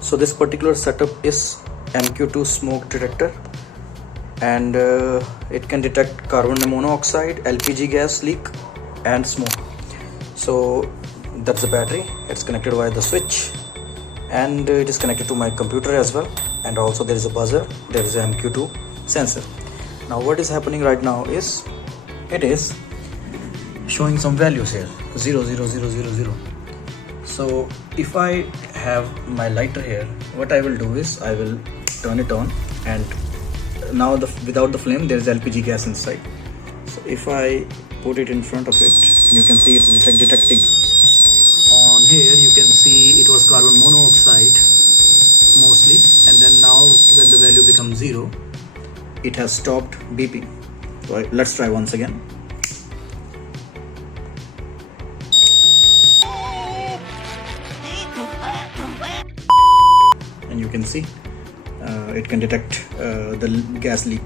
So this particular setup is MQ2 smoke detector, and it can detect carbon monoxide, LPG gas leak and smoke. So that's the battery. It's connected via the switch, and it is connected to my computer as well. And also there is a buzzer, there is a MQ2 sensor. Now what is happening right now is it is showing some values here, 00000. So if I have my lighter here, what I will do is I will turn it on, and now without the flame there is LPG gas inside. So if I put it in front of it, you can see it's detecting. On here you can see it was carbon monoxide mostly, and then now when the value becomes 0, it has stopped beeping. So let's try once again. And you can see it can detect the gas leak.